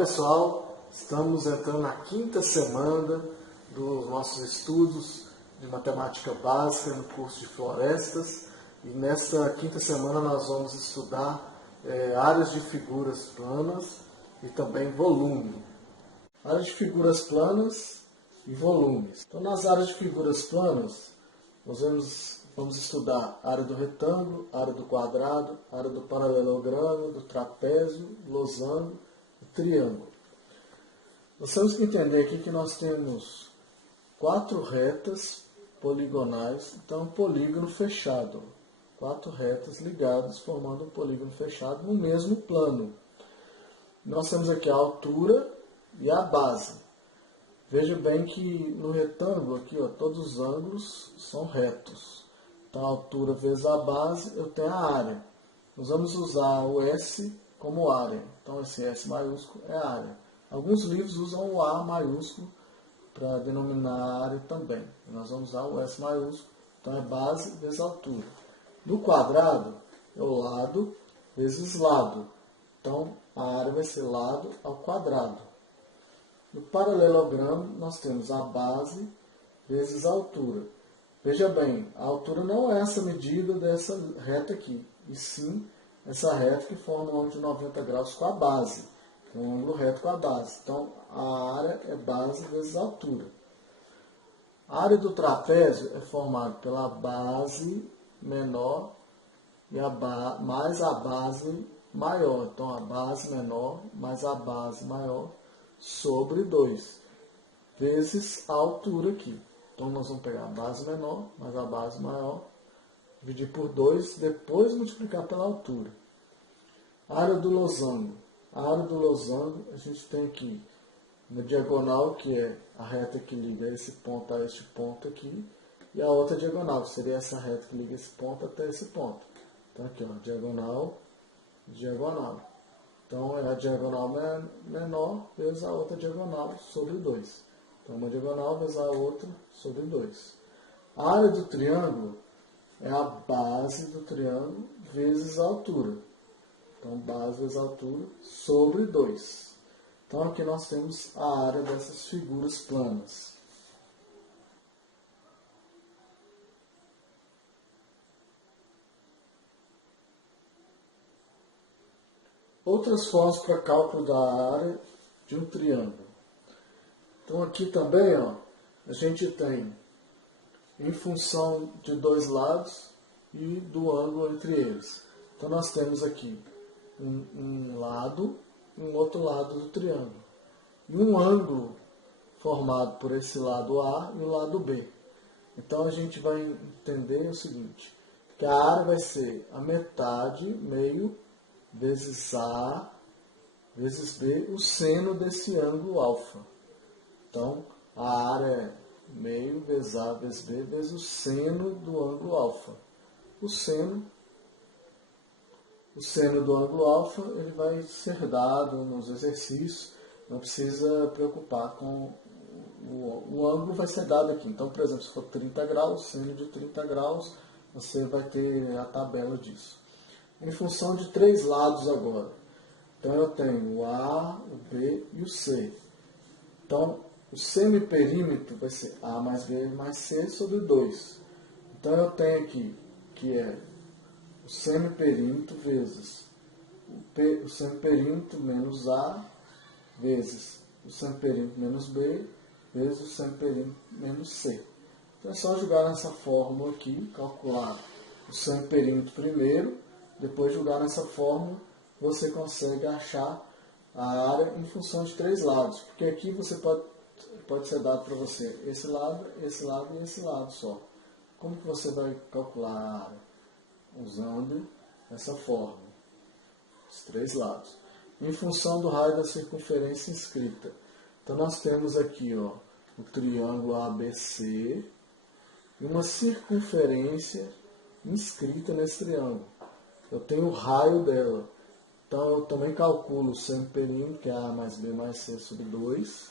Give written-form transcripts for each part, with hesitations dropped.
pessoal, estamos entrando na quinta semana dos nossos estudos de matemática básica no curso de florestas e nessa quinta semana nós vamos estudar áreas de figuras planas e também volume. Áreas de figuras planas e volumes. Então nas áreas de figuras planas nós vamos estudar a área do retângulo, a área do quadrado, a área do paralelogramo, do trapézio, losango e triângulo. Nós temos que entender aqui que nós temos 4 retas poligonais, então um polígono fechado. 4 retas ligadas formando um polígono fechado no mesmo plano. Nós temos aqui a altura e a base. Veja bem que no retângulo aqui, ó, todos os ângulos são retos. Então a altura vezes a base, eu tenho a área. Nós vamos usar o S como área. Então esse S maiúsculo é a área. Alguns livros usam o A maiúsculo para denominar a área também. Nós vamos usar o S maiúsculo. Então é base vezes altura. No quadrado é o lado vezes lado. Então a área vai ser lado ao quadrado. No paralelogramo nós temos a base vezes a altura. Veja bem, a altura não é essa medida dessa reta aqui, e sim essa reta que forma um ângulo de 90 graus com a base. Um ângulo reto com a base. Então, a área é base vezes a altura. A área do trapézio é formada pela base menor e mais a base maior. Então, a base menor mais a base maior sobre 2, vezes a altura aqui. Então, nós vamos pegar a base menor mais a base maior, dividir por 2, depois multiplicar pela altura. A área do losango. A área do losango, a gente tem aqui na diagonal, que é a reta que liga esse ponto a este ponto aqui, e a outra diagonal, que seria essa reta que liga esse ponto até esse ponto. Então aqui, ó, diagonal, diagonal. Então é a diagonal menor vezes a outra diagonal sobre 2. Então uma diagonal vezes a outra sobre 2. A área do triângulo é a base do triângulo vezes a altura. Então, base vezes altura sobre 2. Então, aqui nós temos a área dessas figuras planas. Outras formas para cálculo da área de um triângulo. Então, aqui também, ó, a gente tem em função de 2 lados e do ângulo entre eles. Então, nós temos aqui um lado e um outro lado do triângulo. E um ângulo formado por esse lado A e o lado B. Então a gente vai entender o seguinte, que a área vai ser a metade, meio, vezes A, vezes B, o seno desse ângulo alfa. Então a área é meio vezes A vezes B, vezes o seno do ângulo alfa. O seno do ângulo alfa ele vai ser dado nos exercícios, não precisa preocupar com o ângulo vai ser dado aqui. Então, por exemplo, se for 30 graus, seno de 30 graus, você vai ter a tabela disso. Em função de 3 lados agora. Então, eu tenho o A, o B e o C. Então, o semiperímetro vai ser A mais B mais C sobre 2. Então, eu tenho aqui que é o semiperímetro vezes o semiperímetro menos A vezes o semiperímetro menos B vezes o semiperímetro menos C. Então é só jogar nessa fórmula aqui, calcular o semiperímetro primeiro, depois jogar nessa fórmula, você consegue achar a área em função de 3 lados. Porque aqui você pode ser dado para você esse lado e esse lado só. Como que você vai calcular a área? Usando essa fórmula, os 3 lados. Em função do raio da circunferência inscrita. Então nós temos aqui, ó, o triângulo ABC e uma circunferência inscrita nesse triângulo. Eu tenho o raio dela. Então eu também calculo o semiperímetro, que é A mais B mais C sobre 2,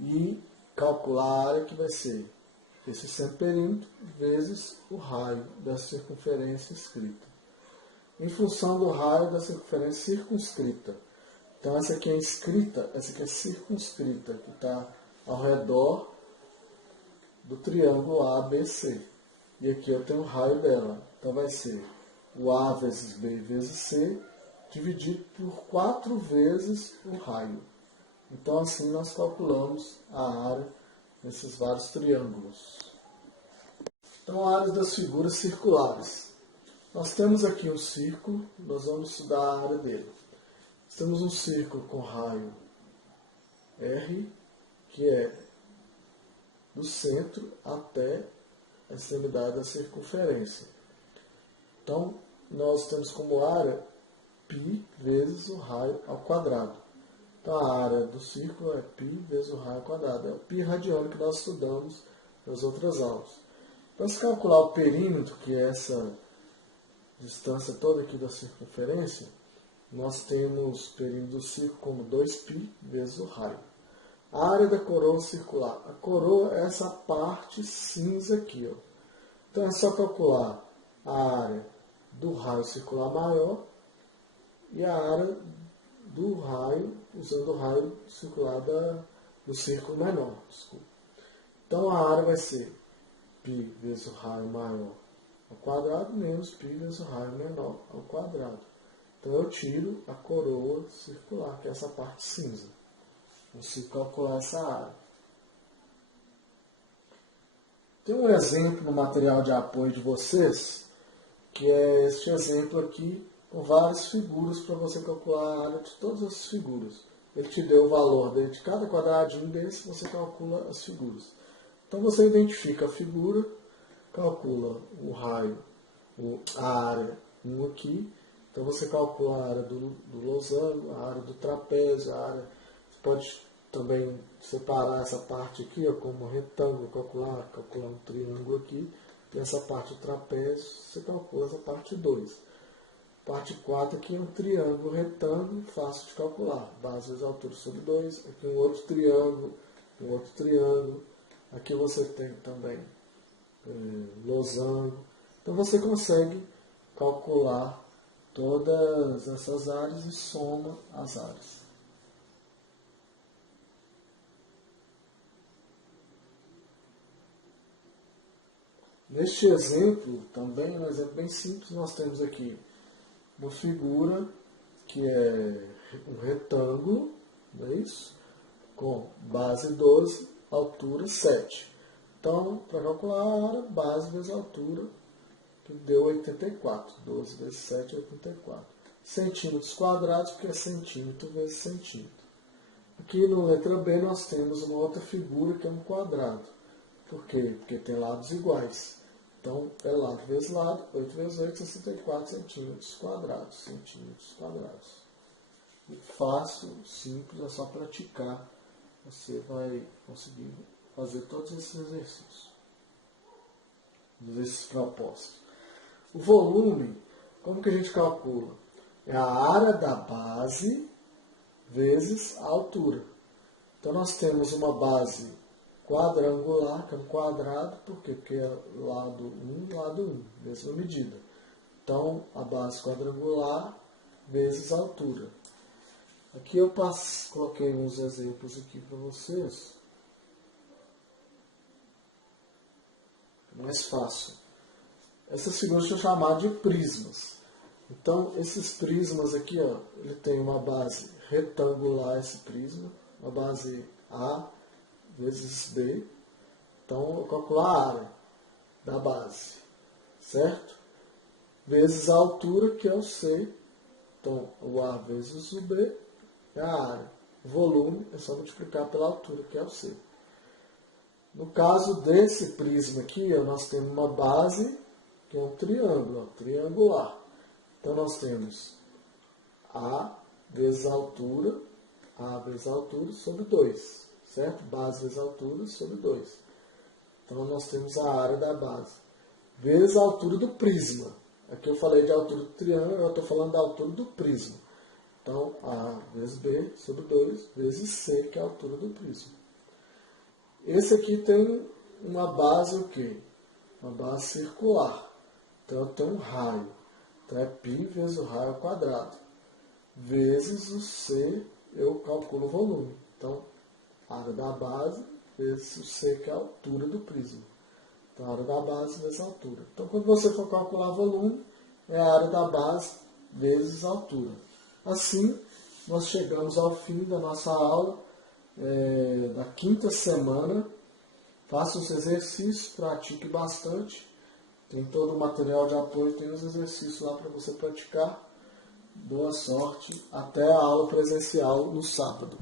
e calcular a área que vai ser esse semiperímetro vezes o raio da circunferência inscrita. Em função do raio da circunferência circunscrita. Então essa aqui é inscrita, essa aqui é circunscrita, que está ao redor do triângulo ABC. E aqui eu tenho o raio dela. Então vai ser o A vezes B vezes C, dividido por 4 vezes o raio. Então assim nós calculamos a área desses vários triângulos. Então a área das figuras circulares. Nós temos aqui um círculo, nós vamos estudar a área dele. Temos um círculo com raio R, que é do centro até a extremidade da circunferência. Então, nós temos como área π vezes o raio ao quadrado. Então, a área do círculo é π vezes o raio ao quadrado. É o π radiano que nós estudamos nas outras aulas. Para se calcular o perímetro, que é essa distância toda aqui da circunferência, nós temos o perímetro do círculo como 2π vezes o raio. A área da coroa circular. A coroa é essa parte cinza aqui. Ó. Então é só calcular a área do raio circular maior e a área do raio, usando o raio circular do círculo menor. Desculpa. Então a área vai ser π vezes o raio maior ao quadrado menos π vezes o raio menor ao quadrado. Então eu tiro a coroa circular, que é essa parte cinza. Consigo calcular essa área. Tem um exemplo no material de apoio de vocês, que é este exemplo aqui, com várias figuras para você calcular a área de todas as figuras. Ele te deu o valor de cada quadradinho desse, você calcula as figuras. Então você identifica a figura, calcula o raio, a área 1 aqui. Então você calcula a área do losango, a área do trapézio, a área... Você pode também separar essa parte aqui ó, como retângulo, calcular um triângulo aqui. E essa parte do trapézio, você calcula essa parte 2. Parte 4 aqui é um triângulo retângulo, fácil de calcular. Base vezes altura sobre 2. Aqui um outro triângulo. Aqui você tem também losango. Então você consegue calcular todas essas áreas e soma as áreas. Neste exemplo, também um exemplo bem simples, nós temos aqui uma figura que é um retângulo, não é isso? Com base 12, altura 7. Então, para calcular a área, base vezes altura, que deu 84. 12 vezes 7 é 84. Centímetros quadrados, porque é centímetro vezes centímetro. Aqui na letra B nós temos uma outra figura que é um quadrado. Por quê? Porque tem lados iguais. Então, é lado vezes lado, 8 vezes 8, 64 centímetros quadrados. Fácil, simples, é só praticar. Você vai conseguir fazer todos esses exercícios. Esses propostos. O volume, como que a gente calcula? É a área da base vezes a altura. Então, nós temos uma base quadrangular, que é um quadrado, por quê? Porque é lado 1, lado 1, mesma medida. Então, a base quadrangular vezes a altura. Aqui eu coloquei uns exemplos aqui para vocês. Mais fácil. Essas figuras são chamadas de prismas. Então, esses prismas aqui, ó, ele tem uma base retangular, esse prisma, uma base A vezes B. Então, eu calculo a área da base, certo? Vezes a altura, que é o C. Então, o A vezes o B é a área. O volume é só multiplicar pela altura, que é o C. No caso desse prisma aqui, ó, nós temos uma base, que é um triângulo, ó, triangular. Então, nós temos A vezes a altura sobre 2, certo? Base vezes a altura sobre 2. Então, nós temos a área da base, vezes a altura do prisma. Aqui eu falei de altura do triângulo, eu estou falando da altura do prisma. Então, A vezes B sobre 2, vezes C, que é a altura do prisma. Esse aqui tem uma base o quê? Uma base circular. Então, eu tenho um raio. Então, é π vezes o raio ao quadrado. vezes o C, eu calculo o volume. Então, a área da base vezes o C, que é a altura do prisma. Então, a área da base vezes a altura. Então, quando você for calcular volume, é a área da base vezes a altura. Assim, nós chegamos ao fim da nossa aula da quinta semana. Faça os exercícios, pratique bastante. Tem todo o material de apoio, tem os exercícios lá para você praticar. Boa sorte. Até a aula presencial no sábado.